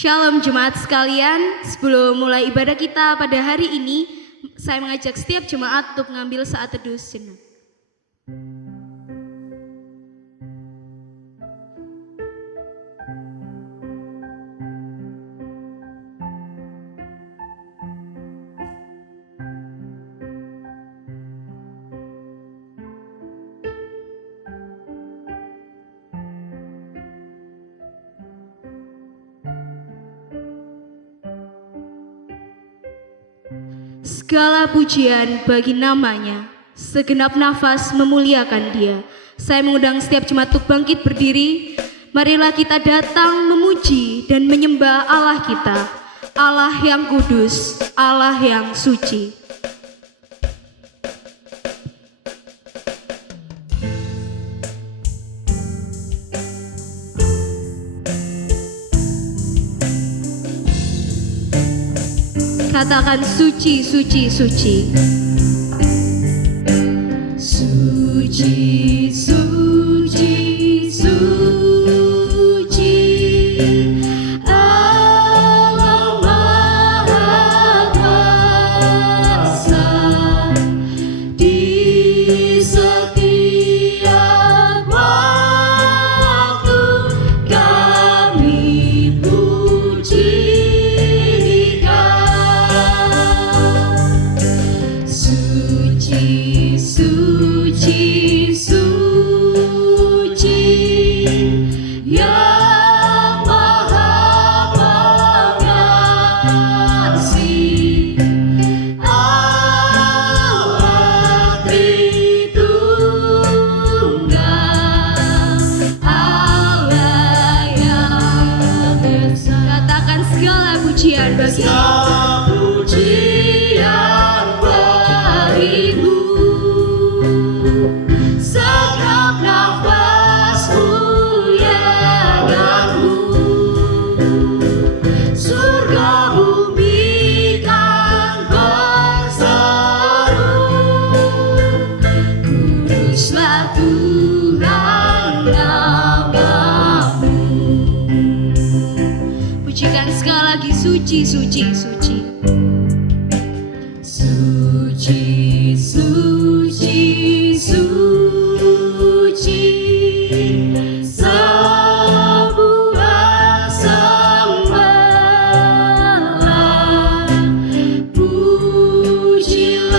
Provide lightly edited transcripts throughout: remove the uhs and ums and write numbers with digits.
Shalom jemaat sekalian, sebelum mulai ibadah kita pada hari ini, saya mengajak setiap jemaat untuk mengambil saat teduh sejenak. Segala pujian bagi namanya, segenap nafas memuliakan dia. Saya mengundang setiap jemaat untuk bangkit berdiri. Marilah kita datang memuji dan menyembah Allah kita, Allah yang kudus, Allah yang suci. Katakan suci, suci, suci. Suci, suci, suci. Allah Maha Kuasa di setiap waktu kami puji. Suci, suci, suci, yang Maha Pengasih, Allah Tritunggal, Allah yang esa. Katakan segala pujian bagi segenap nafas muliakanmu, surga bumi kan berseru, kuduslah Tuhan namamu. Pujikan sekali lagi, suci, suci, suci. Suci, suci, suci, sebuah sembahlah, pujilah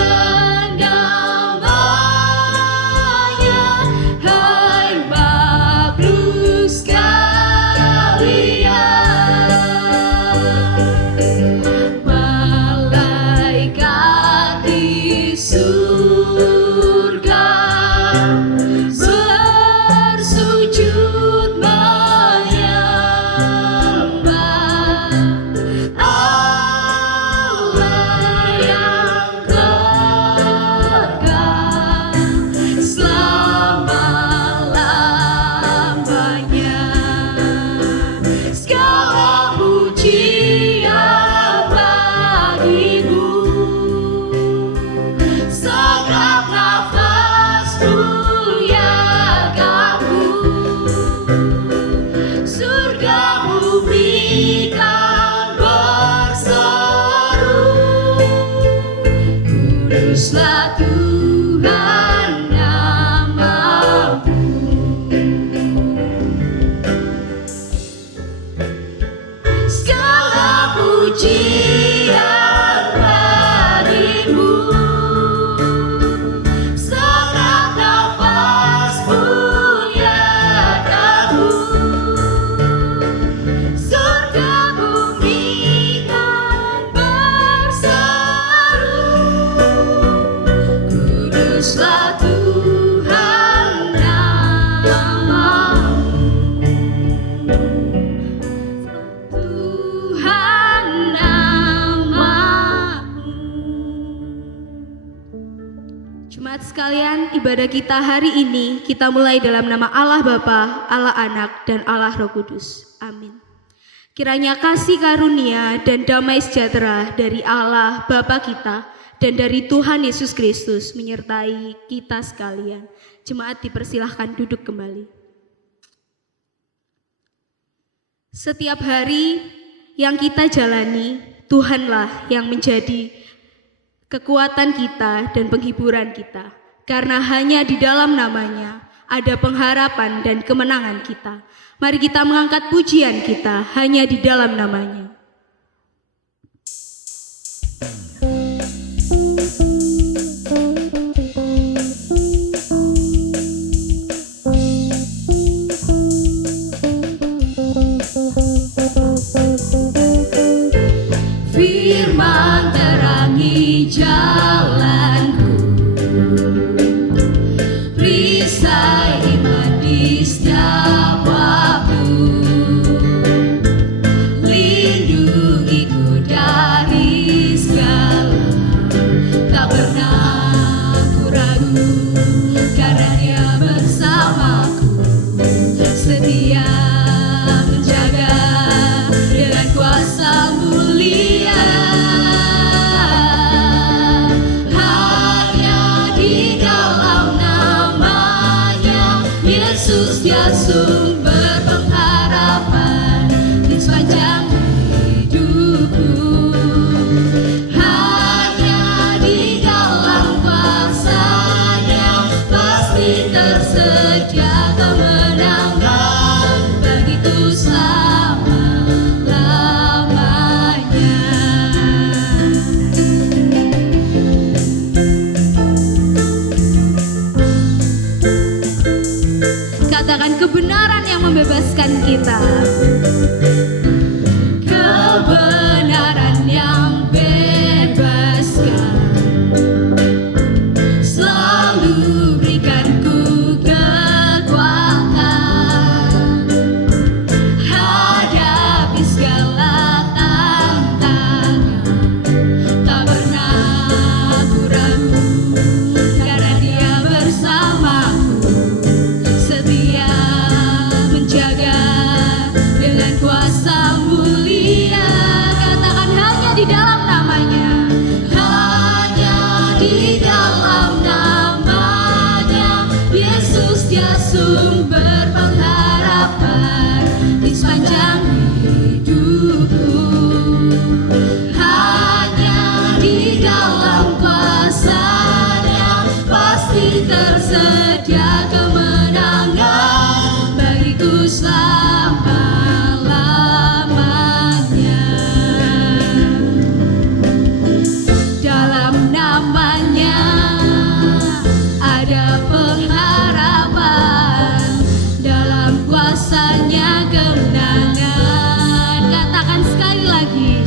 namanya, hai makhluk sekalian. Malaikat di surga bersujud menyembah Allah yang kekal selama-lamanya. Segala pujian bagimu, segenap nafas muliakanmu, surga bumi kan berseru, kuduslah Tuhan namamu. Segala pujian bagimu, segenap nafas muliakanmu, surga bumi kan berseru, kuduslah Tuhan namamu. Tuhan namamu. Jemaat sekalian, ibadah kita hari ini kita mulai dalam nama Allah Bapa, Allah Anak, dan Allah Roh Kudus. Amin. Kiranya kasih karunia dan damai sejahtera dari Allah Bapa kita dan dari Tuhan Yesus Kristus menyertai kita sekalian. Jemaat dipersilahkan duduk kembali. Setiap hari yang kita jalani, Tuhanlah yang menjadi kekuatan kita dan penghiburan kita. Karena hanya di dalam nama-Nya ada pengharapan dan kemenangan kita. Mari kita mengangkat pujian kita hanya di dalam nama-Nya. Firman terangi jalanku, perisai iman di setiap waktu, lindungiku dari segala, tak pernah ku ragu, karena Dia bersamaku, setia menjaga dengan kuasa mulia. Yesus dia sumber pengharapan di sepanjang hidupku. Hanya di dalam kuasa-Nya pasti tersedia kemenangan bagiku selama-lamanya. Katakan kebenaran yang membebaskan kita. Kebenaran yang bebaskan, selalu berikan ku kekuatan, hadapi segala tantangan, tak pernah ku ragu, karena Dia bersamaku, setia menjaga dengan kuasa mulia. Katakan hanya di dalam nama-Nya, hanya di dalam nama-Nya. Yesus dia sumber pengharapan di sepanjang hidupku. Hanya di dalam kuasa-Nya pasti tersedia kemenangan bagiku selama-lamanya. Dalam nama-Nya ada pengharapan, dalam kuasa-Nya kemenangan. Katakan sekali lagi,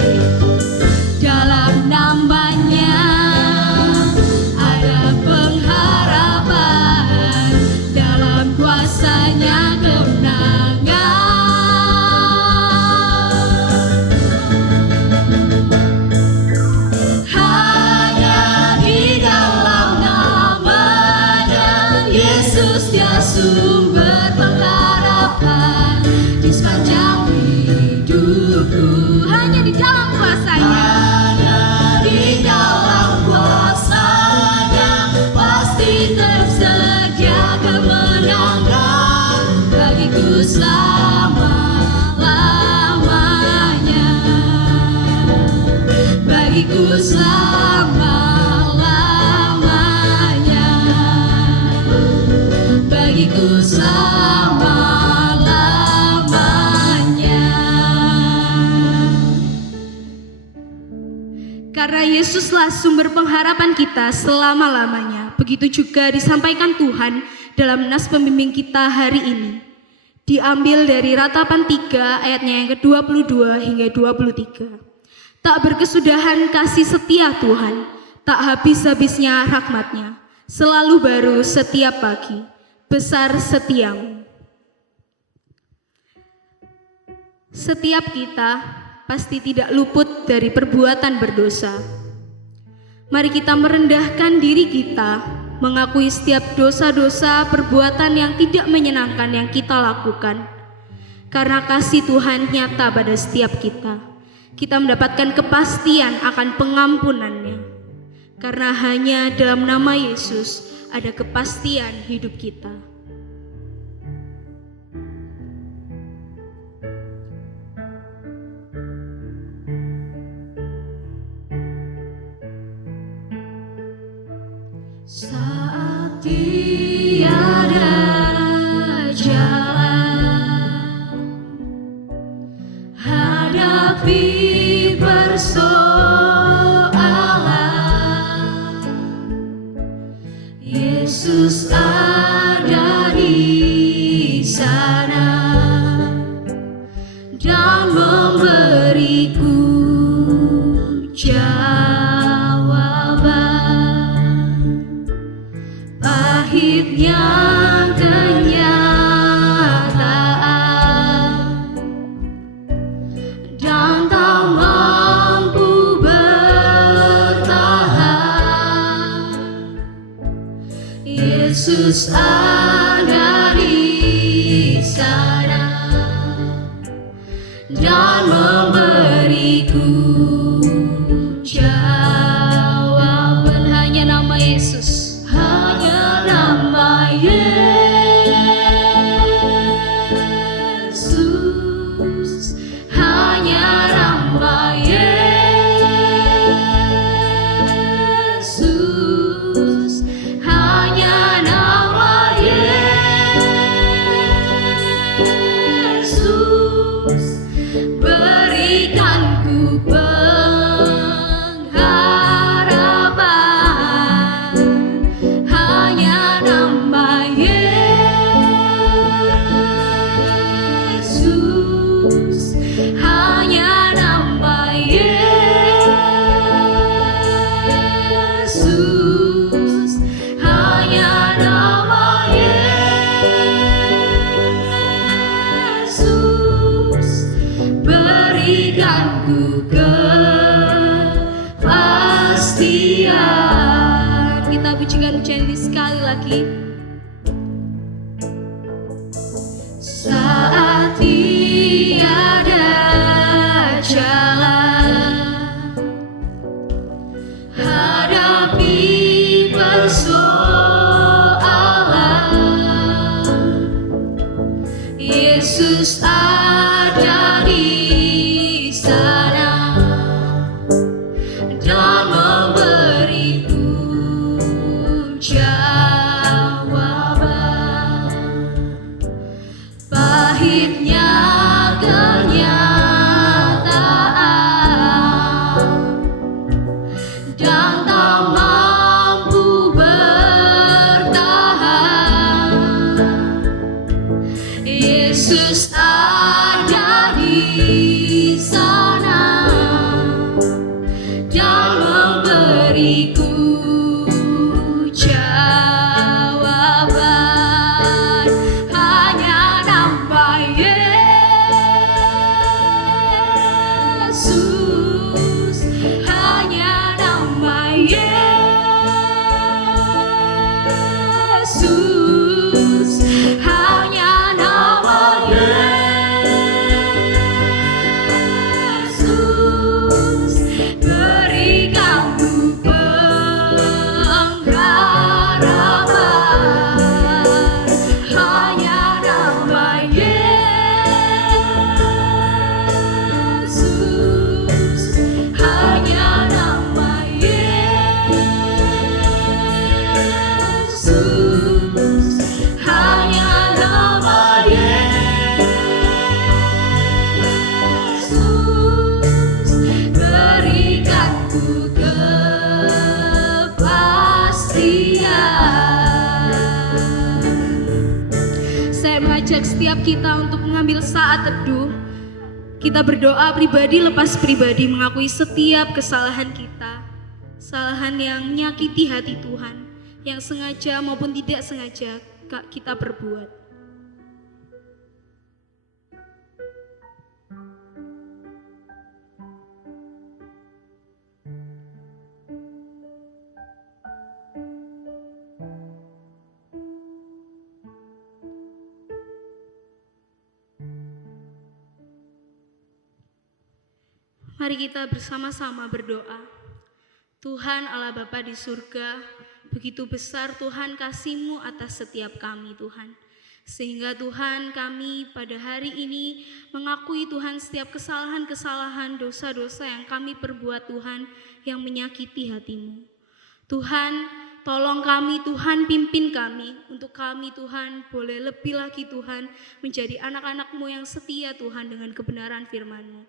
dalam nama-Nya ada pengharapan, dalam kuasa-Nya kemenangan. Hanya di dalam nama-Nya, Yesus dia sumber pengharapan di sepanjang hidupku. Hanya di dalam kuasa-Nya, di dalam kuasa-Nya pasti tersedia kemenangan bagiku selama-lamanya. Bagiku selama-lamanya. Bagiku selama-lamanya. Karena Yesuslah sumber pengharapan kita selama-lamanya. Begitu juga disampaikan Tuhan dalam nas pembimbing kita hari ini. Diambil dari Ratapan 3 ayatnya yang ke-22 hingga 23. Tak berkesudahan kasih setia Tuhan, tak habis-habisnya rahmat-Nya, selalu baru setiap pagi, besar setiamu. Setiap kita pasti tidak luput dari perbuatan berdosa. Mari kita merendahkan diri kita, mengakui setiap dosa-dosa perbuatan yang tidak menyenangkan yang kita lakukan. Karena kasih Tuhan nyata pada setiap kita. Kita mendapatkan kepastian akan pengampunan-Nya. Karena hanya dalam nama Yesus ada kepastian hidup kita. Saat tiada jalan, hadapi persoalan, Yesus ada di sana dan memberiku jawaban. Pahitnya kenyataan dan tak mampu bertahan, Yesus ada di sana dan memberiku jawaban. Hanya nama Yesus, hanya nama Yesus, hanya nama Yesus, hanya nama Yesus, berikanku pengharapan. Hanya nama Yesus, hanya nama Yesus, hanya nama Yesus, berikanku kepastian. Kita pujikan pujian ini sekali lagi. Saat tiada jalan, hadapi persoalan, Yesus ada di sana dan memberiku jawaban. Pahitnya kenyataan dan tak mampu bertahan, Yesus ada di sana dan memberiku jawaban. Hanya nama Yesus, hanya nama Yesus, hanya nama Yesus, berikanku pengharapan. Hanya nama Yesus, hanya nama Yesus, hanya nama Yesus, berikanku kepastian. Saya mengajak setiap kita untuk mengambil saat teduh. Kita berdoa pribadi lepas pribadi, mengakui setiap kesalahan kita, kesalahan yang menyakiti hati Tuhan, yang sengaja maupun tidak sengaja kita perbuat. Mari kita bersama-sama berdoa. Tuhan Allah Bapa di surga, begitu besar Tuhan kasih-Mu atas setiap kami Tuhan. Sehingga Tuhan kami pada hari ini mengakui Tuhan setiap kesalahan-kesalahan, dosa-dosa yang kami perbuat Tuhan yang menyakiti hati-Mu. Tuhan, tolong kami Tuhan, pimpin kami. Untuk kami Tuhan, boleh lebih lagi Tuhan, menjadi anak-anak-Mu yang setia Tuhan dengan kebenaran firman-Mu.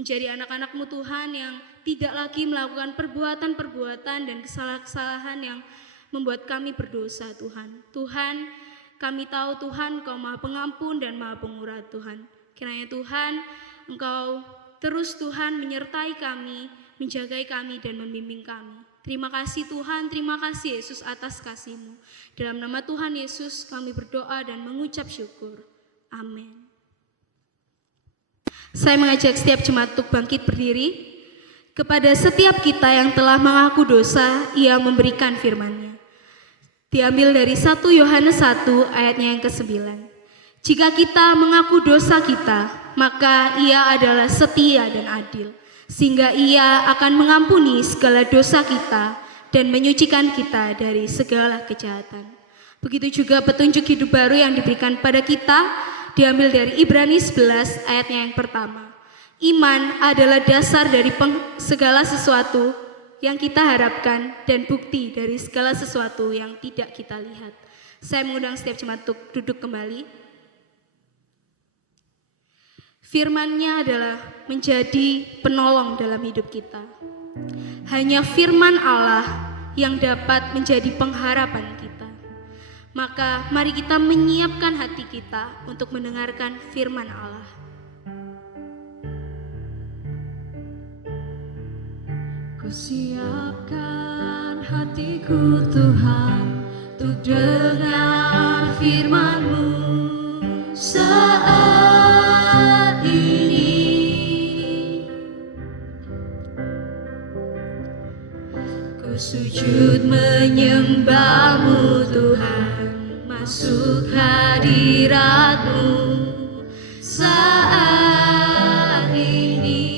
Menjadi anak-anak-Mu Tuhan yang tidak lagi melakukan perbuatan-perbuatan dan kesalahan-kesalahan yang membuat kami berdosa Tuhan. Tuhan, kami tahu Tuhan Engkau Maha Pengampun dan Maha Pemurah Tuhan. Kiranya Tuhan, Engkau terus Tuhan menyertai kami, menjagai kami dan membimbing kami. Terima kasih Tuhan, terima kasih Yesus atas kasih-Mu. Dalam nama Tuhan Yesus kami berdoa dan mengucap syukur. Amin. Saya mengajak setiap jemaat untuk bangkit berdiri. Kepada setiap kita yang telah mengaku dosa, Ia memberikan firman-Nya. Diambil dari 1 Yohanes 1 ayatnya yang ke-9. Jika kita mengaku dosa kita, maka Ia adalah setia dan adil, sehingga Ia akan mengampuni segala dosa kita dan menyucikan kita dari segala kejahatan. Begitu juga petunjuk hidup baru yang diberikan pada kita, diambil dari Ibrani 11 ayatnya yang pertama. Iman adalah dasar dari segala sesuatu yang kita harapkan dan bukti dari segala sesuatu yang tidak kita lihat. Saya mengundang setiap jemaat untuk duduk kembali. Firman-Nya adalah menjadi penolong dalam hidup kita. Hanya firman Allah yang dapat menjadi pengharapan kita. Maka mari kita menyiapkan hati kita untuk mendengarkan firman Allah. Ku siapkan hatiku Tuhan untuk dengar firman-Mu saat ini. Ku sujud menyembah-Mu Tuhan, masuk hadirat-Mu saat ini.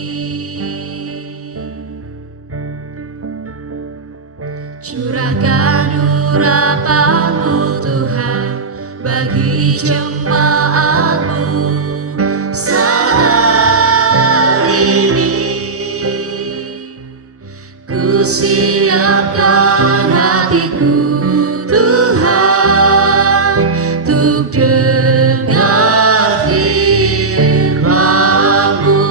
Curahkan urapan-Mu Tuhan bagi jemaat-Mu saat ini. Ku siapkan hatiku Tuhan untuk dengar firman-Mu.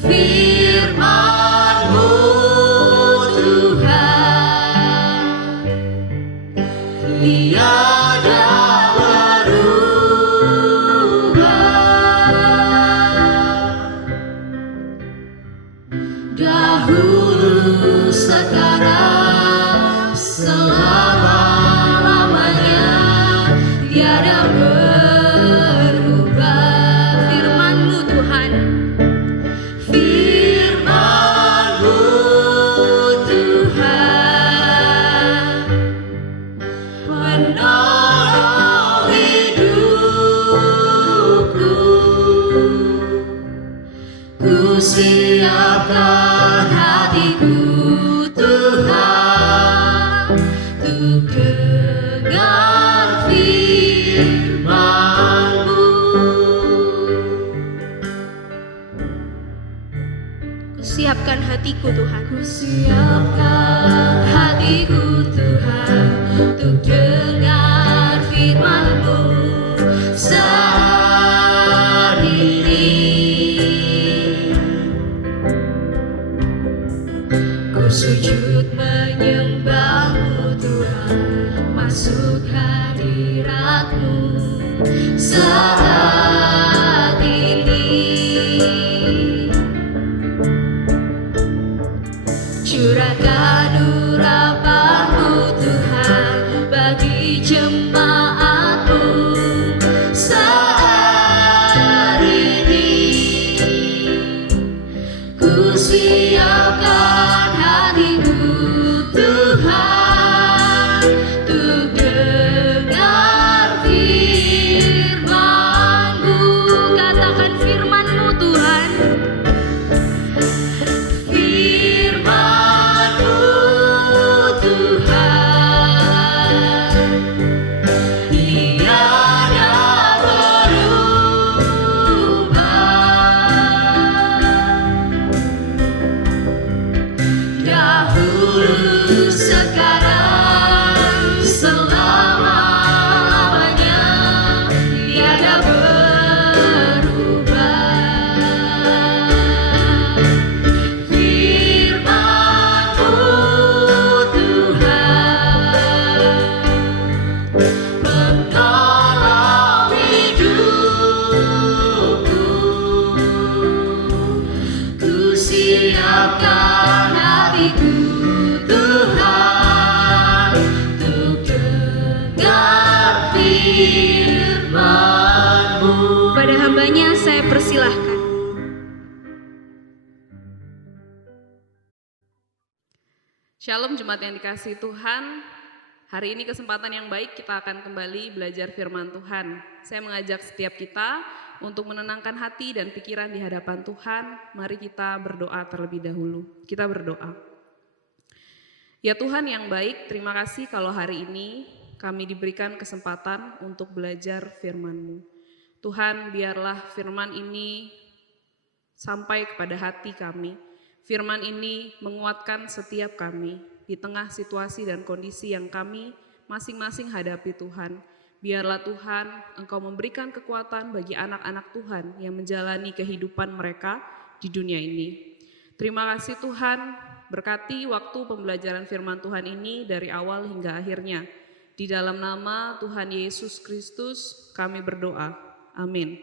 Firman-Mu Tuhan, tiada berubah. Dahulu, sekarang, selama-lamanya, tiada berubah. Firman-Mu Tuhan, Firman-Mu Tuhan, menolong hidupku. Ku siapkan hatiku Tuhan untuk dengar firman-Mu. ku siapkan hatiku Tuhan. Ku siapkan hatiku Tuhan untuk dengar firman-Mu saat ini. Ku sujud menyembah-Mu Tuhan, masuk hadirat-Mu saat ini. Curahkan urapan-Mu Tuhan bagi jemaat-Mu saat ini. Ku siapkan hatiku Tuhan untuk dengar firman-Mu. siapkan hatiku Tuhan untuk dengar firman-Mu. Pada hambanya saya persilahkan. Shalom jemaat yang dikasihi Tuhan. Hari ini kesempatan yang baik kita akan kembali belajar firman Tuhan. Saya mengajak setiap kita untuk menenangkan hati dan pikiran di hadapan Tuhan. Mari kita berdoa terlebih dahulu. Kita berdoa. Ya Tuhan yang baik, terima kasih kalau hari ini kami diberikan kesempatan untuk belajar firman-Mu. Tuhan, biarlah firman ini sampai kepada hati kami. Firman ini menguatkan setiap kami di tengah situasi dan kondisi yang kami masing-masing hadapi Tuhan. Biarlah Tuhan Engkau memberikan kekuatan bagi anak-anak Tuhan yang menjalani kehidupan mereka di dunia ini. Terima kasih Tuhan, berkati waktu pembelajaran firman Tuhan ini dari awal hingga akhirnya. Di dalam nama Tuhan Yesus Kristus kami berdoa. Amin.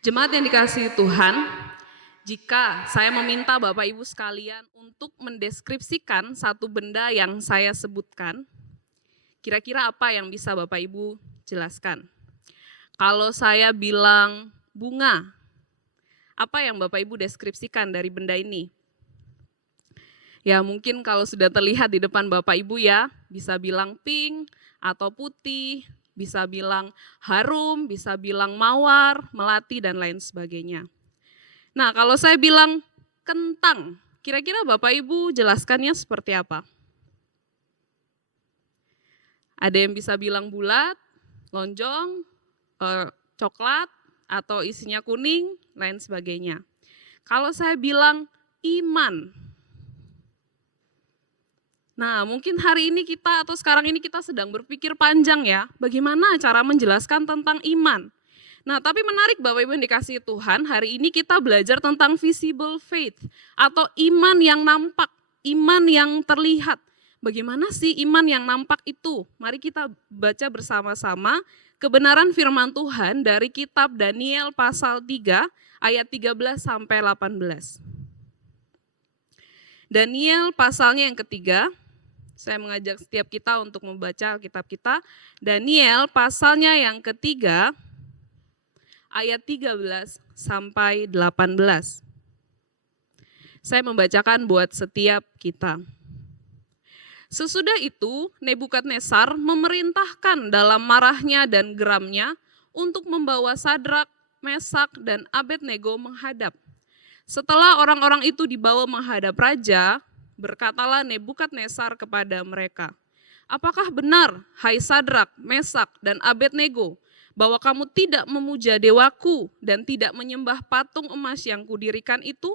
Jemaat yang dikasihi Tuhan, jika saya meminta Bapak Ibu sekalian untuk mendeskripsikan satu benda yang saya sebutkan, kira-kira apa yang bisa Bapak Ibu jelaskan? Kalau saya bilang bunga, apa yang Bapak Ibu deskripsikan dari benda ini? Ya mungkin kalau sudah terlihat di depan Bapak Ibu ya, bisa bilang pink atau putih, bisa bilang harum, bisa bilang mawar, melati dan lain sebagainya. Nah, kalau saya bilang kentang, kira-kira Bapak Ibu jelaskannya seperti apa? Ada yang bisa bilang bulat, lonjong, coklat, atau isinya kuning, lain sebagainya. Kalau saya bilang iman, nah mungkin hari ini kita atau sekarang ini kita sedang berpikir panjang ya, bagaimana cara menjelaskan tentang iman. Nah, tapi menarik Bapak Ibu yang dikasihi Tuhan, hari ini kita belajar tentang visible faith atau iman yang nampak, iman yang terlihat. Bagaimana sih iman yang nampak itu? Mari kita baca bersama-sama kebenaran firman Tuhan dari kitab Daniel pasal 3 ayat 13 sampai 18. Daniel pasalnya yang ketiga, saya mengajak setiap kita untuk membaca Alkitab kita. Daniel pasalnya yang ketiga, ayat 13 sampai 18. Saya membacakan buat setiap kita. Sesudah itu Nebukadnezar memerintahkan dalam marahnya dan geramnya untuk membawa Sadrak, Mesak dan Abednego menghadap. Setelah orang-orang itu dibawa menghadap raja, berkatalah Nebukadnezar kepada mereka, "Apakah benar, hai Sadrak, Mesak dan Abednego, bahwa kamu tidak memuja dewaku dan tidak menyembah patung emas yang kudirikan itu?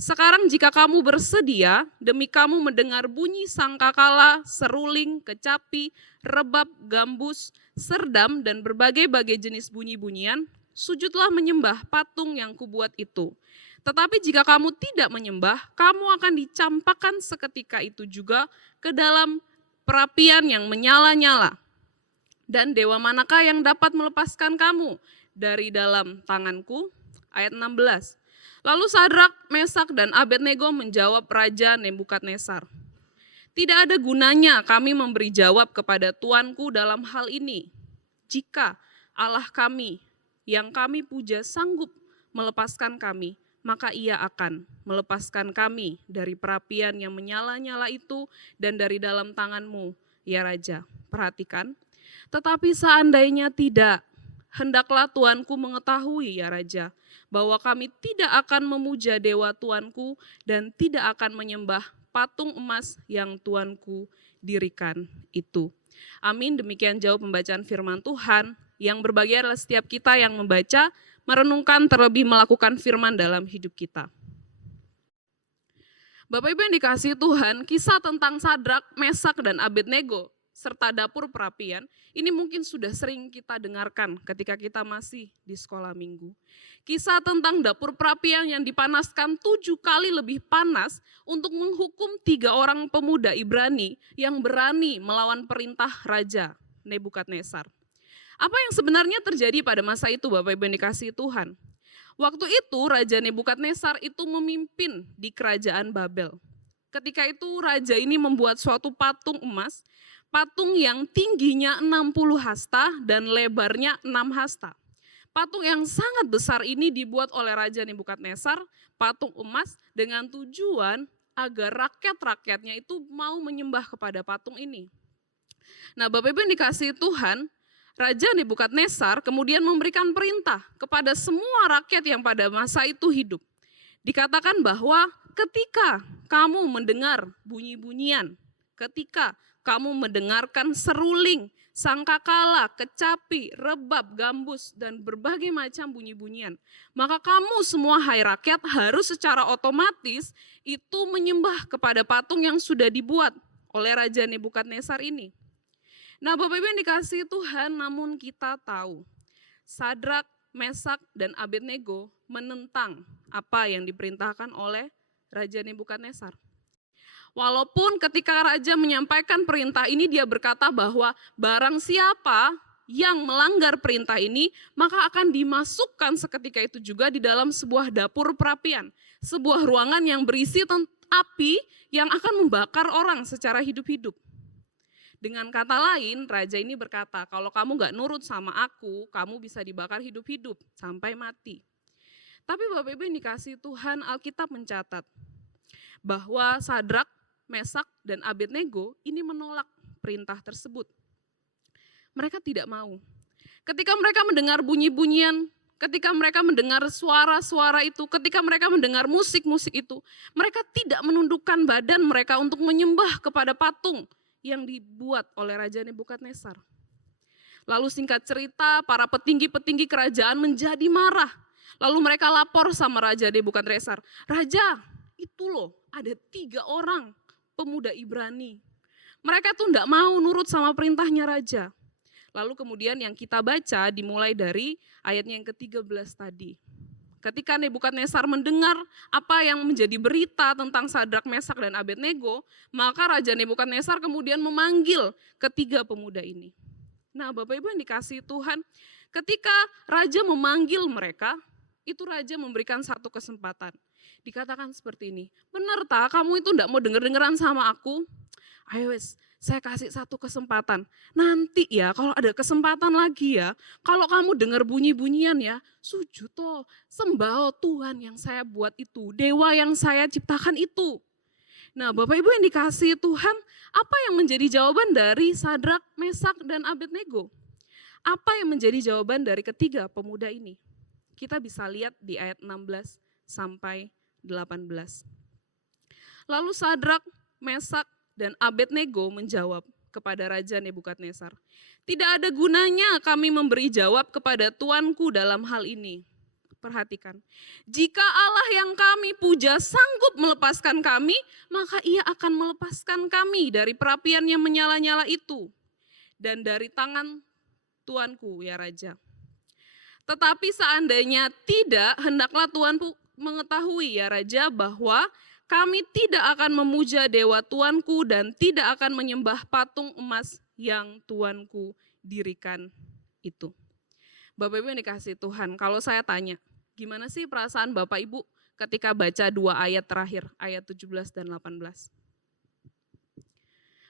Sekarang jika kamu bersedia, demi kamu mendengar bunyi sangkakala, seruling, kecapi, rebab, gambus, serdam, dan berbagai-bagai jenis bunyi-bunyian, sujudlah menyembah patung yang kubuat itu. Tetapi jika kamu tidak menyembah, kamu akan dicampakkan seketika itu juga ke dalam perapian yang menyala-nyala. Dan dewa manakah yang dapat melepaskan kamu dari dalam tanganku?" Ayat 16. Lalu Sadrak, Mesak dan Abednego menjawab Raja Nebukadnezar, "Tidak ada gunanya kami memberi jawab kepada tuanku dalam hal ini. Jika Allah kami yang kami puja sanggup melepaskan kami, maka ia akan melepaskan kami dari perapian yang menyala-nyala itu dan dari dalam tanganmu, ya Raja." Perhatikan. "Tetapi seandainya tidak, hendaklah tuanku mengetahui ya Raja, bahwa kami tidak akan memuja dewa tuanku dan tidak akan menyembah patung emas yang tuanku dirikan itu." Amin, demikian jauh pembacaan firman Tuhan. Yang berbahagia adalah setiap kita yang membaca, merenungkan, terlebih melakukan firman dalam hidup kita. Bapak Ibu yang dikasihi Tuhan, kisah tentang Sadrak, Mesak dan Abednego serta dapur perapian, ini mungkin sudah sering kita dengarkan ketika kita masih di sekolah minggu. Kisah tentang dapur perapian yang dipanaskan 7 kali lebih panas untuk menghukum 3 orang pemuda Ibrani yang berani melawan perintah Raja Nebukadnezar. Apa yang sebenarnya terjadi pada masa itu Bapak Ibu yang dikasihi Tuhan? Waktu itu Raja Nebukadnezar itu memimpin di kerajaan Babel. Ketika itu raja ini membuat suatu patung emas, patung yang tingginya 60 hasta dan lebarnya 6 hasta. Patung yang sangat besar ini dibuat oleh Raja Nebukadnezar, patung emas dengan tujuan agar rakyat-rakyatnya itu mau menyembah kepada patung ini. Nah, Bapak Ibu yang dikasihi Tuhan, Raja Nebukadnezar kemudian memberikan perintah kepada semua rakyat yang pada masa itu hidup. Dikatakan bahwa ketika kamu mendengar bunyi-bunyian, ketika kamu mendengarkan seruling, sangkakala, kecapi, rebab, gambus, dan berbagai macam bunyi-bunyian, maka kamu semua hai rakyat harus secara otomatis itu menyembah kepada patung yang sudah dibuat oleh Raja Nebukadnezar ini. Nah, Bapak Ibu yang dikasihi Tuhan, namun kita tahu Sadrak, Mesak, dan Abednego menentang apa yang diperintahkan oleh Raja Nebukadnezar. Walaupun ketika raja menyampaikan perintah ini, dia berkata bahwa barang siapa yang melanggar perintah ini, maka akan dimasukkan seketika itu juga di dalam sebuah dapur perapian, sebuah ruangan yang berisi api yang akan membakar orang secara hidup-hidup. Dengan kata lain, raja ini berkata, kalau kamu gak nurut sama aku, kamu bisa dibakar hidup-hidup sampai mati. Tapi Bapak Ibu yang dikasihi Tuhan, Alkitab mencatat bahwa Sadrak, Mesak, dan Abednego ini menolak perintah tersebut. Mereka tidak mau. Ketika mereka mendengar bunyi-bunyian, ketika mereka mendengar suara-suara itu, ketika mereka mendengar musik-musik itu, mereka tidak menundukkan badan mereka untuk menyembah kepada patung yang dibuat oleh Raja Nebukadnezar. Lalu singkat cerita, para petinggi-petinggi kerajaan menjadi marah. Lalu mereka lapor sama Raja Nebukadnezar, Raja, itu loh ada 3 orang pemuda Ibrani. Mereka tuh enggak mau nurut sama perintahnya raja. Lalu kemudian yang kita baca dimulai dari ayatnya yang ke-13 tadi. Ketika Nebukadnezar mendengar apa yang menjadi berita tentang Sadrak, Mesak, dan Abednego, maka Raja Nebukadnezar kemudian memanggil ketiga pemuda ini. Nah, Bapak Ibu yang dikasihi Tuhan, ketika raja memanggil mereka, itu raja memberikan satu kesempatan. Dikatakan seperti ini, benar tak kamu itu enggak mau denger-dengeran sama aku? Ayo wes, saya kasih satu kesempatan. Nanti ya kalau ada kesempatan lagi ya, kalau kamu dengar bunyi-bunyian ya, sujud toh, sembah Tuhan yang saya buat itu, dewa yang saya ciptakan itu. Nah, Bapak Ibu yang dikasihi Tuhan, apa yang menjadi jawaban dari Sadrak, Mesak, dan Abednego? Apa yang menjadi jawaban dari ketiga pemuda ini? Kita bisa lihat di ayat 16 sampai 18. Lalu Sadrak, Mesak, dan Abednego menjawab kepada Raja Nebukadnezar, tidak ada gunanya kami memberi jawab kepada tuanku dalam hal ini. Perhatikan, jika Allah yang kami puja sanggup melepaskan kami, maka ia akan melepaskan kami dari perapian yang menyala-nyala itu dan dari tangan tuanku ya Raja. Tetapi seandainya tidak, hendaklah tuanku mengetahui ya Raja bahwa kami tidak akan memuja dewa tuanku dan tidak akan menyembah patung emas yang tuanku dirikan itu. Bapak Ibu yang dikasihi Tuhan, kalau saya tanya, gimana sih perasaan Bapak Ibu ketika baca 2 ayat terakhir, ayat 17 dan 18?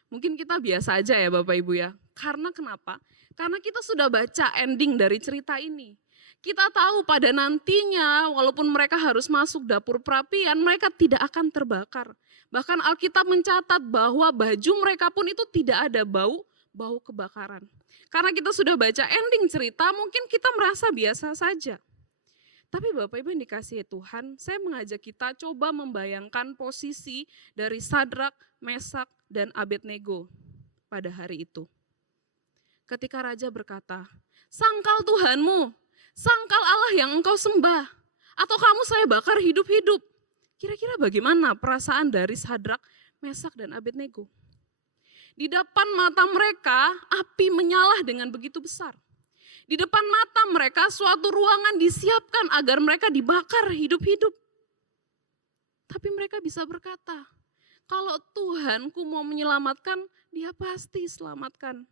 Mungkin kita biasa aja ya Bapak Ibu ya. Karena kenapa? Karena kita sudah baca ending dari cerita ini. Kita tahu pada nantinya walaupun mereka harus masuk dapur perapian, mereka tidak akan terbakar. Bahkan Alkitab mencatat bahwa baju mereka pun itu tidak ada bau kebakaran. Karena kita sudah baca ending cerita, mungkin kita merasa biasa saja. Tapi Bapak Ibu yang dikasihi Tuhan, saya mengajak kita coba membayangkan posisi dari Sadrak, Mesak, dan Abednego pada hari itu. Ketika raja berkata, sangkal Tuhanmu, sangkal Allah yang engkau sembah, atau kamu saya bakar hidup-hidup. Kira-kira bagaimana perasaan dari Sadrak, Mesak, dan Abednego? Di depan mata mereka, api menyala dengan begitu besar. Di depan mata mereka, suatu ruangan disiapkan agar mereka dibakar hidup-hidup. Tapi mereka bisa berkata, kalau Tuhanku mau menyelamatkan, dia pasti selamatkan.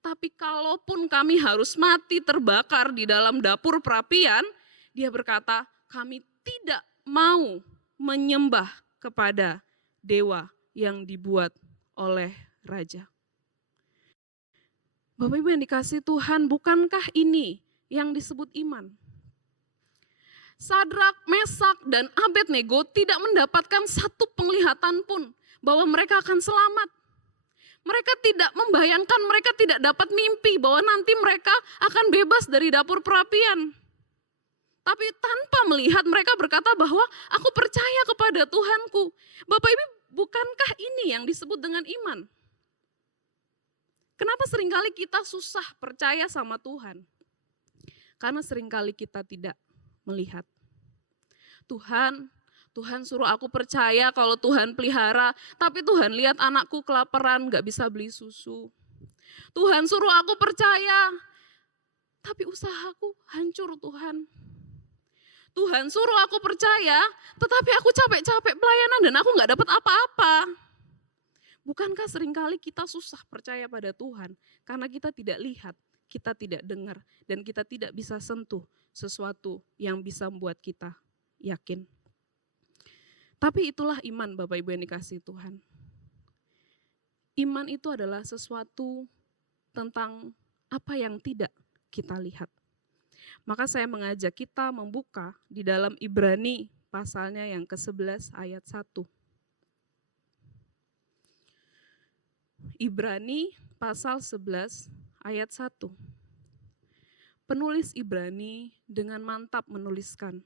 Tapi kalaupun kami harus mati terbakar di dalam dapur perapian, Dia berkata, kami tidak mau menyembah kepada dewa yang dibuat oleh raja. Bapak Ibu yang dikasihi Tuhan, bukankah ini yang disebut iman? Sadrak, Mesak, dan Abednego tidak mendapatkan satu penglihatan pun bahwa mereka akan selamat. Mereka tidak membayangkan, mereka tidak dapat mimpi bahwa nanti mereka akan bebas dari dapur perapian. Tapi tanpa melihat mereka berkata bahwa aku percaya kepada Tuhanku. Bapak Ibu, bukankah ini yang disebut dengan iman? Kenapa seringkali kita susah percaya sama Tuhan? Karena seringkali kita tidak melihat. Tuhan suruh aku percaya kalau Tuhan pelihara, tapi Tuhan lihat anakku kelaparan gak bisa beli susu. Tuhan suruh aku percaya, tapi usahaku hancur Tuhan. Tuhan suruh aku percaya, tetapi aku capek-capek pelayanan dan aku gak dapat apa-apa. Bukankah seringkali kita susah percaya pada Tuhan karena kita tidak lihat, kita tidak dengar, dan kita tidak bisa sentuh sesuatu yang bisa membuat kita yakin. Tapi itulah iman Bapak Ibu yang dikasihi Tuhan. Iman itu adalah sesuatu tentang apa yang tidak kita lihat. Maka saya mengajak kita membuka di dalam Ibrani pasalnya yang ke-11 ayat 1. Ibrani pasal 11 ayat 1. Penulis Ibrani dengan mantap menuliskan,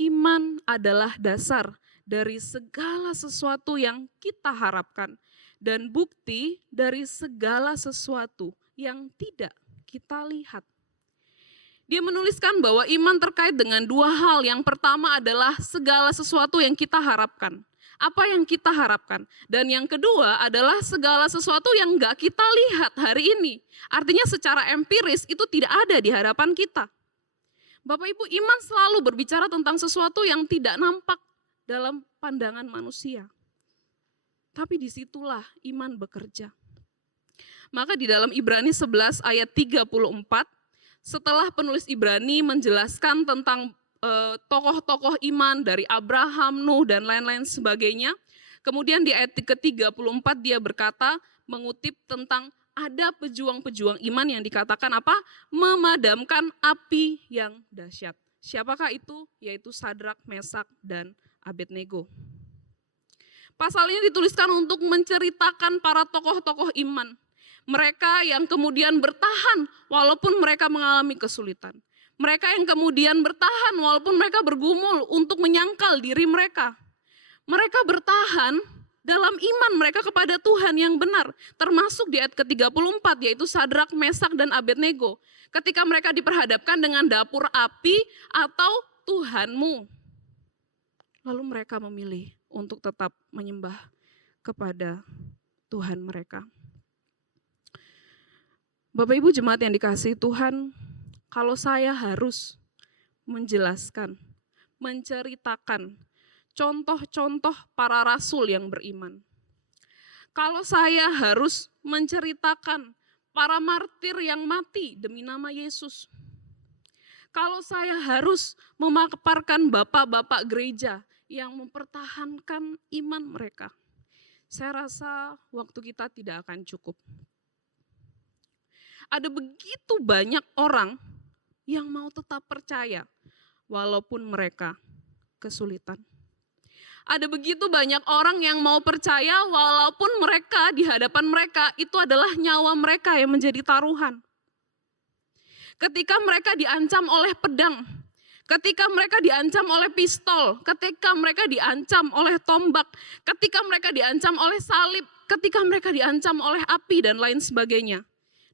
iman adalah dasar dari segala sesuatu yang kita harapkan dan bukti dari segala sesuatu yang tidak kita lihat. Dia menuliskan bahwa iman terkait dengan dua hal. Yang pertama adalah segala sesuatu yang kita harapkan. Apa yang kita harapkan. Dan yang kedua adalah segala sesuatu yang gak kita lihat hari ini. Artinya secara empiris itu tidak ada di hadapan kita. Bapak Ibu, iman selalu berbicara tentang sesuatu yang tidak nampak dalam pandangan manusia. Tapi disitulah iman bekerja. Maka di dalam Ibrani 11 ayat 34, setelah penulis Ibrani menjelaskan tentang tokoh-tokoh iman dari Abraham, Nuh, dan lain-lain sebagainya. Kemudian di ayat ke-34 dia berkata, mengutip tentang ada pejuang-pejuang iman yang dikatakan apa? Memadamkan api yang dahsyat. Siapakah itu? Yaitu Sadrak, Mesak, dan Abednego. Pasal ini dituliskan untuk menceritakan para tokoh-tokoh iman. Mereka yang kemudian bertahan walaupun mereka mengalami kesulitan. Mereka yang kemudian bertahan walaupun mereka bergumul untuk menyangkal diri mereka. Mereka bertahan dalam iman mereka kepada Tuhan yang benar. Termasuk di ayat ke-34 yaitu Sadrak, Mesak, dan Abednego. Ketika mereka diperhadapkan dengan dapur api atau Tuhanmu. Lalu mereka memilih untuk tetap menyembah kepada Tuhan mereka. Bapak Ibu jemaat yang dikasihi Tuhan, kalau saya harus menjelaskan, menceritakan contoh-contoh para rasul yang beriman. Kalau saya harus menceritakan para martir yang mati demi nama Yesus. Kalau saya harus memaparkan bapak-bapak gereja yang mempertahankan iman mereka. Saya rasa waktu kita tidak akan cukup. Ada begitu banyak orang yang mau tetap percaya walaupun mereka kesulitan. Ada begitu banyak orang yang mau percaya walaupun mereka di hadapan mereka itu adalah nyawa mereka yang menjadi taruhan. Ketika mereka diancam oleh pedang, ketika mereka diancam oleh pistol, ketika mereka diancam oleh tombak, ketika mereka diancam oleh salib, ketika mereka diancam oleh api dan lain sebagainya.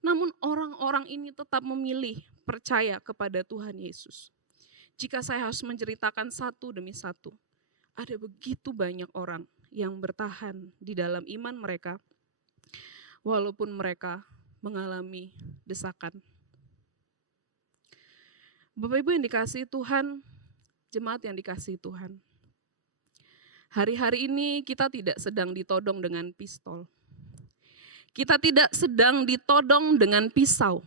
Namun orang-orang ini tetap memilih percaya kepada Tuhan Yesus. Jika saya harus menceritakan satu demi satu, ada begitu banyak orang yang bertahan di dalam iman mereka, walaupun mereka mengalami desakan. Bapak Ibu yang dikasihi Tuhan, jemaat yang dikasihi Tuhan. Hari-hari ini kita tidak sedang ditodong dengan pistol. Kita tidak sedang ditodong dengan pisau.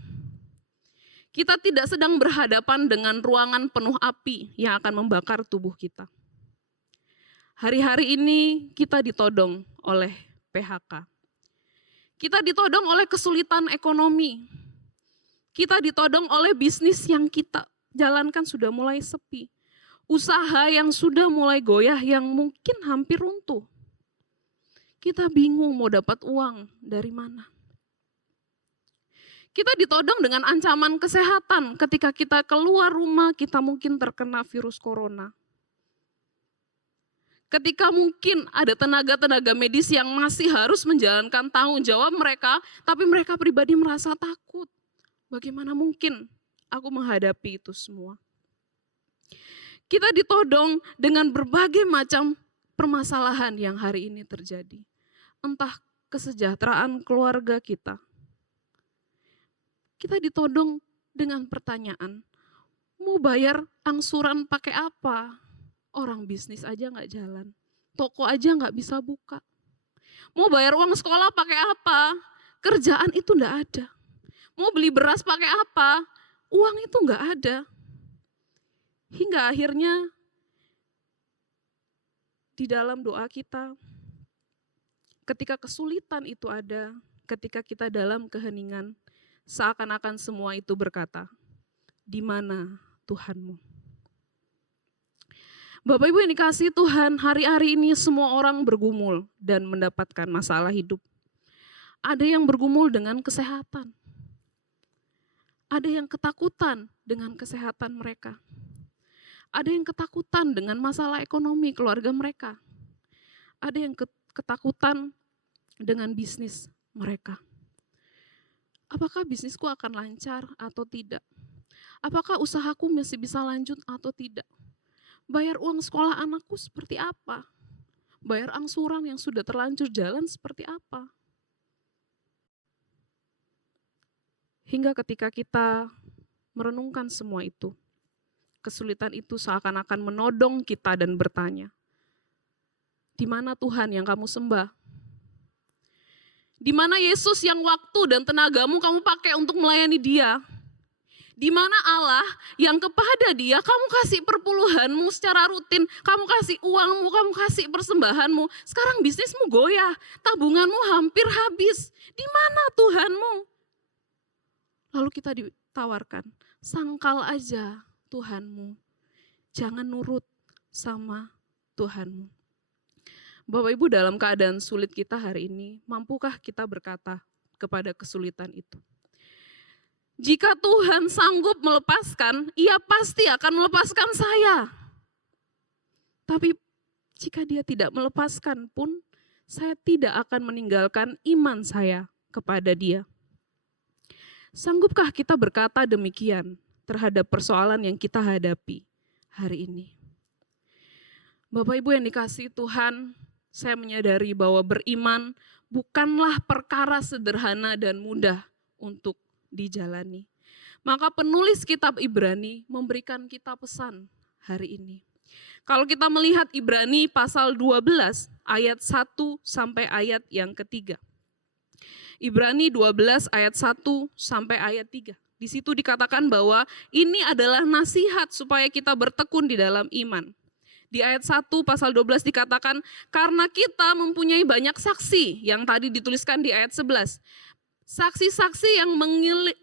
Kita tidak sedang berhadapan dengan ruangan penuh api yang akan membakar tubuh kita. Hari-hari ini kita ditodong oleh PHK. Kita ditodong oleh kesulitan ekonomi. Kita ditodong oleh bisnis yang kita jalankan sudah mulai sepi. Usaha yang sudah mulai goyah, yang mungkin hampir runtuh. Kita bingung mau dapat uang dari mana. Kita ditodong dengan ancaman kesehatan ketika kita keluar rumah, kita mungkin terkena virus corona. Ketika mungkin ada tenaga-tenaga medis yang masih harus menjalankan tanggung jawab mereka, tapi mereka pribadi merasa takut. Bagaimana mungkin aku menghadapi itu semua? Kita ditodong dengan berbagai macam permasalahan yang hari ini terjadi. Entah kesejahteraan keluarga kita. Kita ditodong dengan pertanyaan, mau bayar angsuran pakai apa? Orang bisnis aja nggak jalan, toko aja nggak bisa buka. Mau bayar uang sekolah pakai apa? Kerjaan itu nggak ada. Mau beli beras pakai apa? Uang itu nggak ada. Hingga akhirnya di dalam doa kita, ketika kesulitan itu ada, ketika kita dalam keheningan, seakan-akan semua itu berkata, di mana Tuhanmu? Bapak Ibu yang dikasihi Tuhan, hari-hari ini semua orang bergumul dan mendapatkan masalah hidup. Ada yang bergumul dengan kesehatan. Ada yang ketakutan dengan kesehatan mereka. Ada yang ketakutan dengan masalah ekonomi keluarga mereka. Ada yang ketakutan dengan bisnis mereka. Apakah bisnisku akan lancar atau tidak? Apakah usahaku masih bisa lanjut atau tidak? Bayar uang sekolah anakku seperti apa? Bayar angsuran yang sudah terlanjur jalan seperti apa? Hingga ketika kita merenungkan semua itu, kesulitan itu seakan-akan menodong kita dan bertanya, di mana Tuhan yang kamu sembah? Di mana Yesus yang waktu dan tenagamu kamu pakai untuk melayani Dia? Di mana Allah yang kepada Dia kamu kasih perpuluhanmu secara rutin, kamu kasih uangmu, kamu kasih persembahanmu. Sekarang bisnismu goyah, tabunganmu hampir habis. Di mana Tuhanmu? Lalu kita ditawarkan, sangkal aja Tuhanmu. Jangan nurut sama Tuhanmu. Bapak Ibu, dalam keadaan sulit kita hari ini, mampukah kita berkata kepada kesulitan itu? Jika Tuhan sanggup melepaskan, Ia pasti akan melepaskan saya. Tapi jika Dia tidak melepaskan pun, saya tidak akan meninggalkan iman saya kepada Dia. Sanggupkah kita berkata demikian terhadap persoalan yang kita hadapi hari ini? Bapak Ibu yang dikasihi Tuhan, saya menyadari bahwa beriman bukanlah perkara sederhana dan mudah untuk dijalani. Maka penulis kitab Ibrani memberikan kita pesan hari ini. Kalau kita melihat Ibrani pasal 12 ayat 1 sampai ayat yang ketiga. Ibrani 12 ayat 1 sampai ayat 3. Di situ dikatakan bahwa ini adalah nasihat supaya kita bertekun di dalam iman. Di ayat 1 pasal 12 dikatakan, karena kita mempunyai banyak saksi, yang tadi dituliskan di ayat 11. Saksi-saksi yang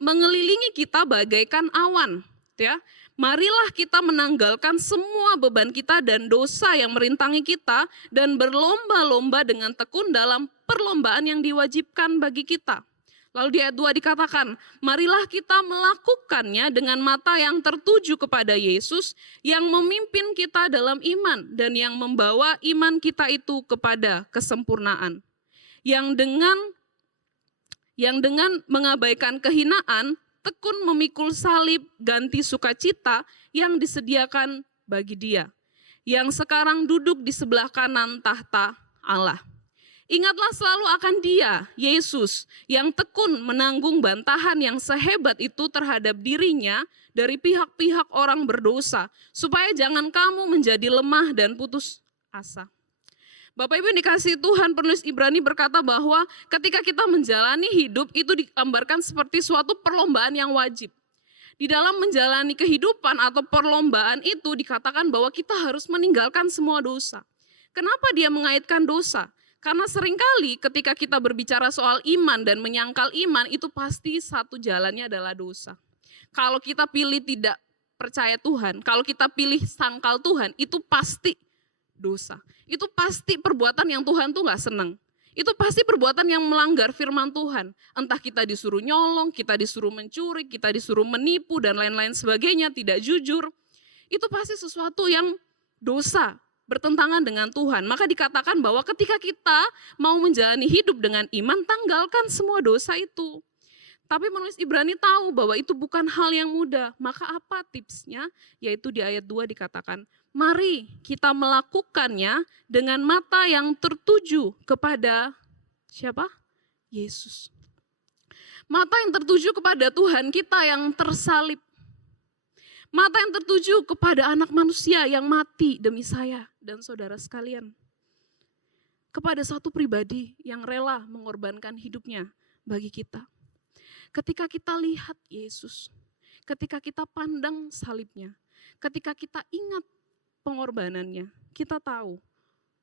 mengelilingi kita bagaikan awan. Ya. Marilah kita menanggalkan semua beban kita dan dosa yang merintangi kita dan berlomba-lomba dengan tekun dalam perlombaan yang diwajibkan bagi kita. Lalu di ayat 2 dikatakan, marilah kita melakukannya dengan mata yang tertuju kepada Yesus yang memimpin kita dalam iman dan yang membawa iman kita itu kepada kesempurnaan. Yang dengan mengabaikan kehinaan, tekun memikul salib ganti sukacita yang disediakan bagi Dia, yang sekarang duduk di sebelah kanan tahta Allah. Ingatlah selalu akan Dia, Yesus, yang tekun menanggung bantahan yang sehebat itu terhadap dirinya dari pihak-pihak orang berdosa, supaya jangan kamu menjadi lemah dan putus asa. Bapak Ibu yang dikasihi Tuhan, penulis Ibrani berkata bahwa ketika kita menjalani hidup itu digambarkan seperti suatu perlombaan yang wajib. Di dalam menjalani kehidupan atau perlombaan itu dikatakan bahwa kita harus meninggalkan semua dosa. Kenapa dia mengaitkan dosa? Karena seringkali ketika kita berbicara soal iman dan menyangkal iman, itu pasti satu jalannya adalah dosa. Kalau kita pilih tidak percaya Tuhan, kalau kita pilih sangkal Tuhan, itu pasti dosa. Itu pasti perbuatan yang Tuhan tuh gak senang. Itu pasti perbuatan yang melanggar firman Tuhan. Entah kita disuruh nyolong, kita disuruh mencuri, kita disuruh menipu, dan lain-lain sebagainya, tidak jujur. Itu pasti sesuatu yang dosa, bertentangan dengan Tuhan. Maka dikatakan bahwa ketika kita mau menjalani hidup dengan iman, tanggalkan semua dosa itu. Tapi penulis Ibrani tahu bahwa itu bukan hal yang mudah. Maka apa tipsnya? Yaitu di ayat 2 dikatakan, mari kita melakukannya dengan mata yang tertuju kepada siapa? Yesus. Mata yang tertuju kepada Tuhan kita yang tersalib. Mata yang tertuju kepada anak manusia yang mati demi saya dan saudara sekalian. Kepada satu pribadi yang rela mengorbankan hidupnya bagi kita. Ketika kita lihat Yesus, ketika kita pandang salibnya, ketika kita ingat pengorbanannya, kita tahu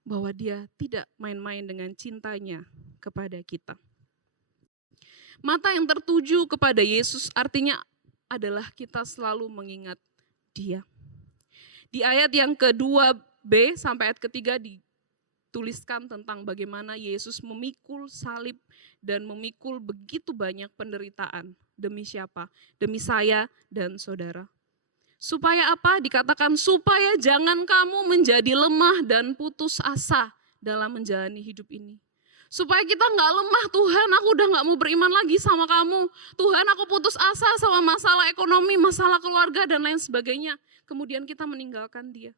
bahwa dia tidak main-main dengan cintanya kepada kita. Mata yang tertuju kepada Yesus artinya adalah kita selalu mengingat dia. Di ayat yang ke-2b sampai ayat ketiga dituliskan tentang bagaimana Yesus memikul salib dan memikul begitu banyak penderitaan. Demi siapa? Demi saya dan saudara. Supaya apa? Dikatakan supaya jangan kamu menjadi lemah dan putus asa dalam menjalani hidup ini. Supaya kita gak lemah, Tuhan aku udah gak mau beriman lagi sama kamu. Tuhan aku putus asa sama masalah ekonomi, masalah keluarga dan lain sebagainya. Kemudian kita meninggalkan dia.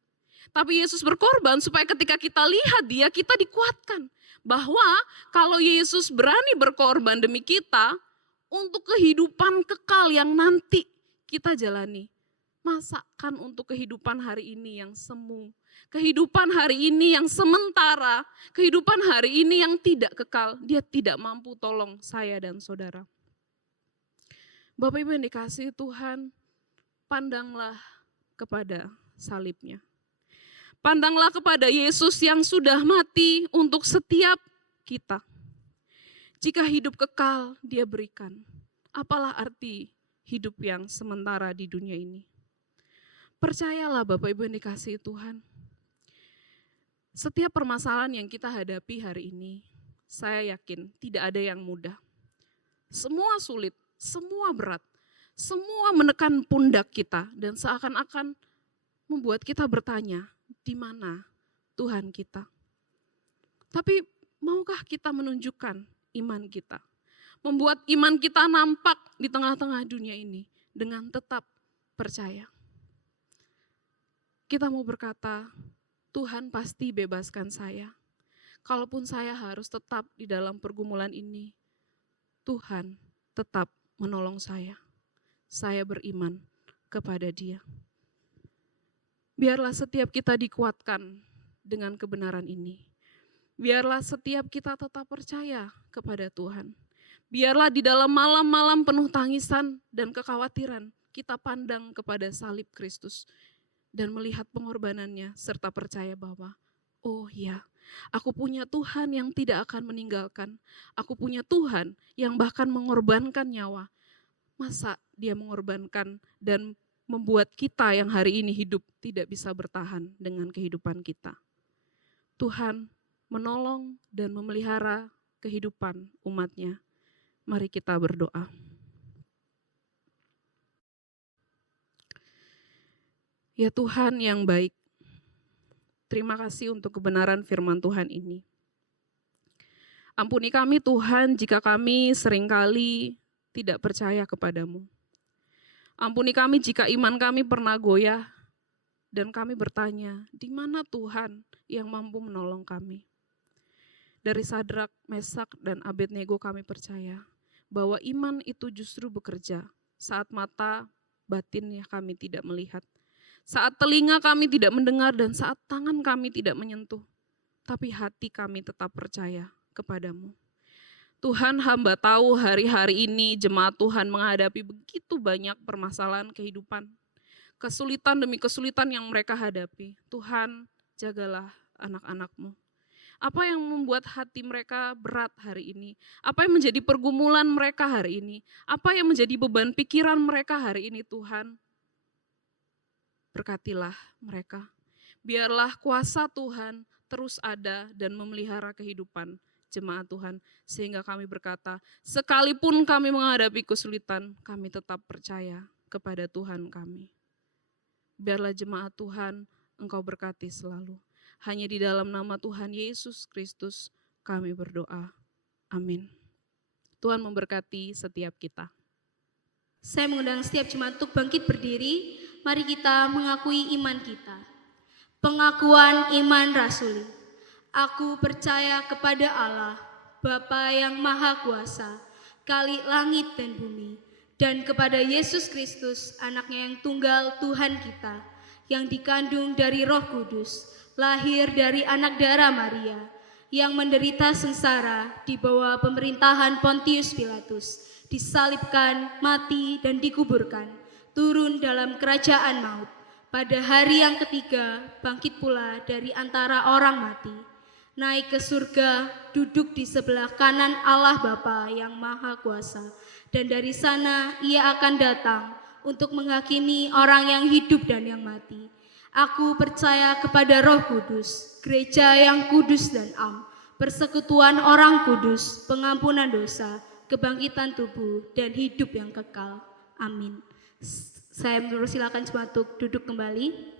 Tapi Yesus berkorban supaya ketika kita lihat dia, kita dikuatkan. Bahwa kalau Yesus berani berkorban demi kita, untuk kehidupan kekal yang nanti kita jalani. Masakan untuk kehidupan hari ini yang semu. Kehidupan hari ini yang sementara. Kehidupan hari ini yang tidak kekal. Dia tidak mampu tolong saya dan saudara. Bapak Ibu yang dikasihi Tuhan, pandanglah kepada salibnya. Pandanglah kepada Yesus yang sudah mati untuk setiap kita. Jika hidup kekal dia berikan, apalah arti hidup yang sementara di dunia ini? Percayalah Bapak Ibu yang dikasihi Tuhan. Setiap permasalahan yang kita hadapi hari ini, saya yakin tidak ada yang mudah. Semua sulit, semua berat, semua menekan pundak kita dan seakan-akan membuat kita bertanya, di mana Tuhan kita? Tapi maukah kita menunjukkan iman kita? Membuat iman kita nampak di tengah-tengah dunia ini dengan tetap percaya. Kita mau berkata, Tuhan pasti bebaskan saya. Kalaupun saya harus tetap di dalam pergumulan ini, Tuhan tetap menolong saya. Saya beriman kepada Dia. Biarlah setiap kita dikuatkan dengan kebenaran ini. Biarlah setiap kita tetap percaya kepada Tuhan. Biarlah di dalam malam-malam penuh tangisan dan kekhawatiran, kita pandang kepada salib Kristus dan melihat pengorbanannya serta percaya bahwa, oh ya, aku punya Tuhan yang tidak akan meninggalkan. Aku punya Tuhan yang bahkan mengorbankan nyawa. Masa dia mengorbankan dan membuat kita yang hari ini hidup tidak bisa bertahan dengan kehidupan kita. Tuhan menolong dan memelihara kehidupan umat-Nya. Mari kita berdoa. Ya Tuhan yang baik, terima kasih untuk kebenaran firman Tuhan ini. Ampuni kami Tuhan jika kami seringkali tidak percaya kepadamu. Ampuni kami jika iman kami pernah goyah dan kami bertanya, di mana Tuhan yang mampu menolong kami? Dari Sadrak, Mesak, dan Abednego kami percaya bahwa iman itu justru bekerja saat mata batinnya kami tidak melihat, saat telinga kami tidak mendengar, dan saat tangan kami tidak menyentuh, tapi hati kami tetap percaya kepadamu. Tuhan, hamba tahu hari-hari ini jemaat Tuhan menghadapi begitu banyak permasalahan kehidupan. Kesulitan demi kesulitan yang mereka hadapi. Tuhan, jagalah anak-anak-Mu. Apa yang membuat hati mereka berat hari ini? Apa yang menjadi pergumulan mereka hari ini? Apa yang menjadi beban pikiran mereka hari ini, Tuhan? Berkatilah mereka. Biarlah kuasa Tuhan terus ada dan memelihara kehidupan jemaat Tuhan. Sehingga kami berkata, sekalipun kami menghadapi kesulitan, kami tetap percaya kepada Tuhan kami. Biarlah jemaat Tuhan Engkau berkati selalu. Hanya di dalam nama Tuhan Yesus Kristus kami berdoa. Amin. Tuhan memberkati setiap kita. Saya mengundang setiap jemaat untuk bangkit berdiri. Mari kita mengakui iman kita. Pengakuan iman rasuli. Aku percaya kepada Allah, Bapa yang Maha Kuasa, Khalik langit dan bumi, dan kepada Yesus Kristus, anaknya yang tunggal Tuhan kita, yang dikandung dari Roh Kudus, lahir dari anak darah Maria, yang menderita sengsara di bawah pemerintahan Pontius Pilatus, disalibkan, mati, dan dikuburkan, turun dalam kerajaan maut. Pada hari yang ketiga, bangkit pula dari antara orang mati, naik ke surga, duduk di sebelah kanan Allah Bapa yang Maha Kuasa, dan dari sana Ia akan datang untuk menghakimi orang yang hidup dan yang mati. Aku percaya kepada Roh Kudus, gereja yang kudus dan am, persekutuan orang kudus, pengampunan dosa, kebangkitan tubuh, dan hidup yang kekal. Amin. Saya mempersilakan jemaat untuk duduk kembali.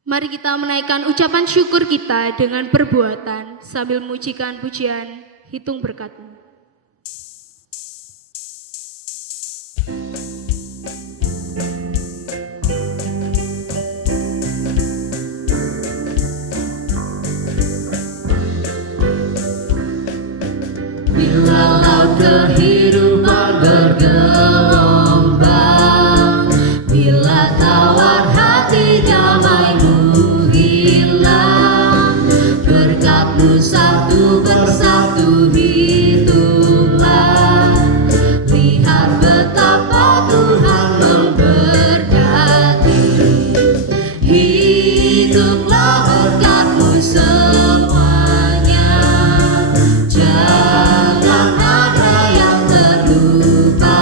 Mari kita menaikkan ucapan syukur kita dengan perbuatan sambil memujikan pujian Hitung Berkat-Mu. Bila laut kehidupan bergelombang, bila tawar hati damai-Mu hilang, berkat-Mu satu persatu hitunglah, lihat betapa Tuhan memberkati. Hitunglah berkat-Mu semuanya, jangan ada yang terlupakan.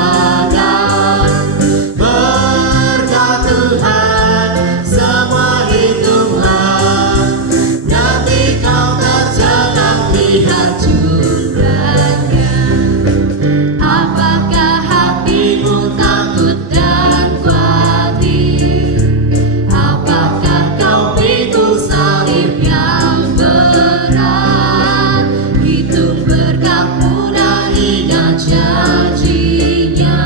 Berkat Tuhan semua hitunglah, nanti kau tercengang lihat jumlahnya. Apakah hatimu takut dan khawatir? Apakah kau pikul salib yang berat? Hitung berkat-Mu dan ingat janjinya,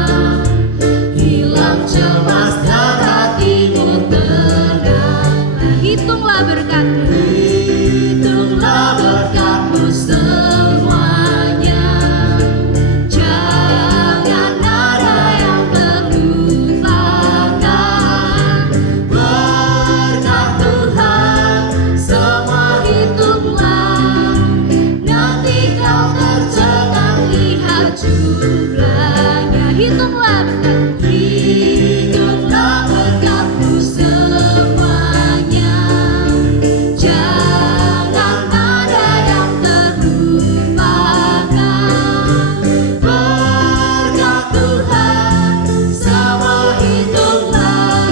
hilang cemas dan hatimu tenanglah. Hitunglah berkat-Mu. Hitunglah berkat-Mu semuanya, jangan ada yang terlupakan. Berkat Tuhan semua hitunglah, nanti kau tercengang lihat jumlahnya. Hitunglah berkat-Mu. Hitunglah berkat-Mu semuanya, jangan ada yang terlupakan. Berkat Tuhan semua hitunglah,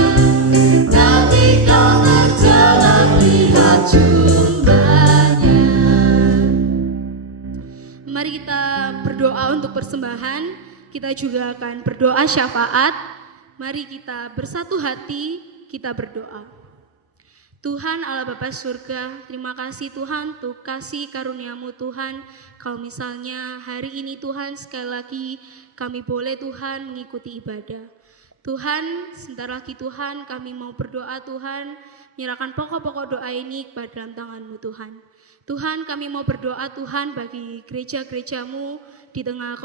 nanti kau tercengang lihat jumlahnya. Mari kita berdoa untuk persembahan. Kita juga akan berdoa syafaat. Mari kita bersatu hati, kita berdoa. Tuhan Allah Bapa surga, terima kasih Tuhan untuk kasih karunia-Mu Tuhan. Kalau misalnya hari ini Tuhan sekali lagi kami boleh Tuhan mengikuti ibadah. Tuhan, sebentar lagi Tuhan kami mau berdoa Tuhan, menyerahkan pokok-pokok doa ini kepada dalam tangan-Mu Tuhan. Tuhan, kami mau berdoa Tuhan bagi gereja-gereja-Mu di tengah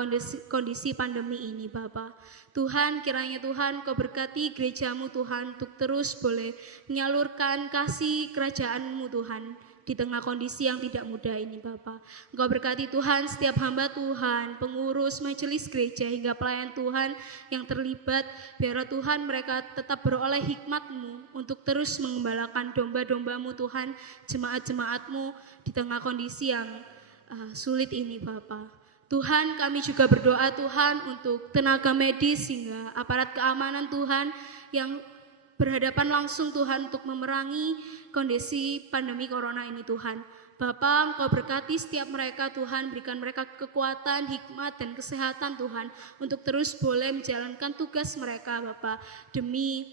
kondisi pandemi ini Bapa. Tuhan, kiranya Tuhan Kau berkati gereja-Mu Tuhan untuk terus boleh menyalurkan kasih kerajaan-Mu Tuhan di tengah kondisi yang tidak mudah ini Bapa. Engkau berkati Tuhan setiap hamba Tuhan, pengurus majelis gereja hingga pelayan Tuhan yang terlibat. Biarlah Tuhan mereka tetap beroleh hikmat-Mu untuk terus mengembalakan domba-domba-Mu Tuhan, jemaat-jemaat-Mu di tengah kondisi yang sulit ini Bapa. Tuhan, kami juga berdoa Tuhan untuk tenaga medis hingga aparat keamanan Tuhan yang berhadapan langsung Tuhan untuk memerangi kondisi pandemi corona ini Tuhan. Bapa, Engkau berkati setiap mereka Tuhan, berikan mereka kekuatan, hikmat dan kesehatan Tuhan untuk terus boleh menjalankan tugas mereka Bapa demi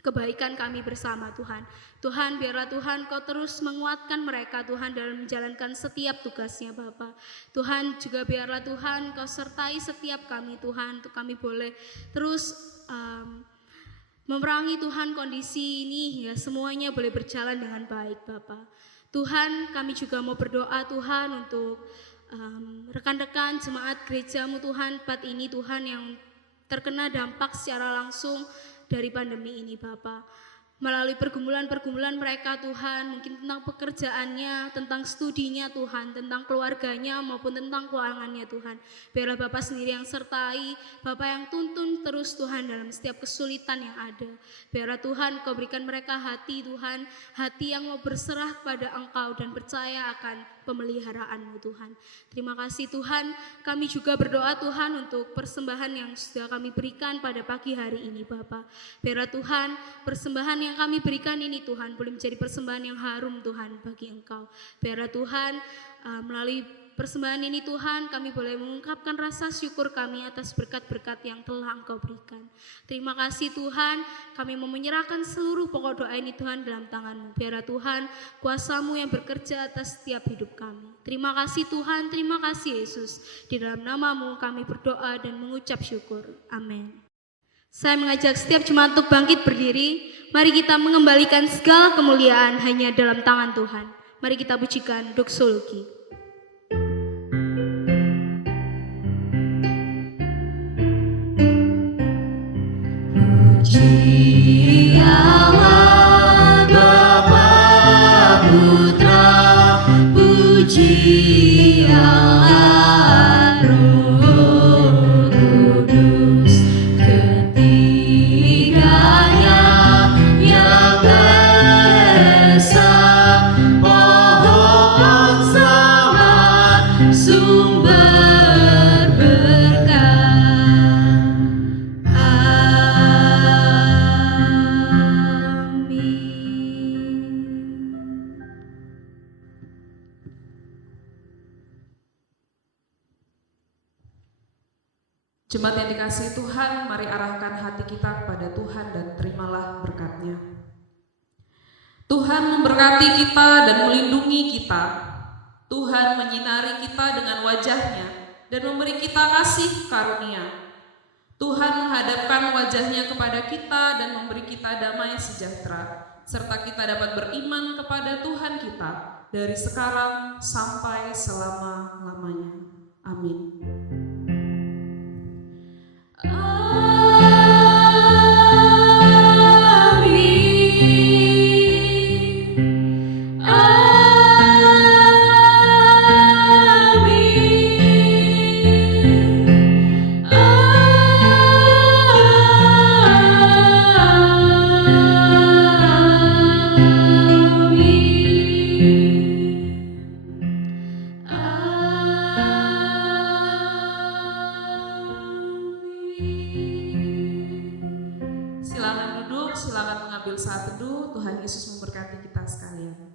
kebaikan kami bersama Tuhan. Tuhan, biarlah Tuhan Kau terus menguatkan mereka Tuhan dalam menjalankan setiap tugasnya Bapa. Tuhan juga biarlah Tuhan Kau sertai setiap kami Tuhan, untuk kami boleh terus memerangi Tuhan kondisi ini hingga semuanya boleh berjalan dengan baik Bapa. Tuhan, kami juga mau berdoa Tuhan untuk rekan-rekan jemaat gereja-Mu Tuhan, tempat ini Tuhan yang terkena dampak secara langsung dari pandemi ini Bapa. Melalui pergumulan-pergumulan mereka Tuhan, mungkin tentang pekerjaannya, tentang studinya Tuhan, tentang keluarganya maupun tentang keuangannya Tuhan. Biarlah Bapak sendiri yang sertai, Bapak yang tuntun terus Tuhan dalam setiap kesulitan yang ada. Biarlah Tuhan Kau berikan mereka hati Tuhan, hati yang mau berserah kepada Engkau dan percaya akan pemeliharaan-Mu Tuhan. Terima kasih Tuhan, kami juga berdoa Tuhan untuk persembahan yang sudah kami berikan pada pagi hari ini Bapa. Biarlah Tuhan, persembahan yang kami berikan ini Tuhan boleh menjadi persembahan yang harum Tuhan bagi Engkau. Biarlah Tuhan melalui persembahan ini Tuhan kami boleh mengungkapkan rasa syukur kami atas berkat-berkat yang telah Engkau berikan. Terima kasih Tuhan, kami mau menyerahkan seluruh pokok doa ini Tuhan dalam tangan-Mu. Biarlah Tuhan kuasa-Mu yang bekerja atas setiap hidup kami. Terima kasih Tuhan, terima kasih Yesus. Di dalam nama-Mu kami berdoa dan mengucap syukur. Amin. Saya mengajak setiap jemaat untuk bangkit berdiri. Mari kita mengembalikan segala kemuliaan hanya dalam tangan Tuhan. Mari kita pujikan doksologi. Puji Allah Bapa Putra, puji Allah Roh Kudus, ketiganya yang esa, pohon selamat, sumber berkah. Jemaat yang dikasihi Tuhan, mari arahkan hati kita kepada Tuhan dan terimalah berkat-Nya. Tuhan memberkati kita dan melindungi kita. Tuhan menyinari kita dengan wajah-Nya dan memberi kita kasih karunia. Tuhan menghadapkan wajah-Nya kepada kita dan memberi kita damai sejahtera, serta kita dapat beriman kepada Tuhan kita dari sekarang sampai selama-lamanya. Amin. Silakan duduk, silakan mengambil saat teduh. Tuhan Yesus memberkati kita sekalian.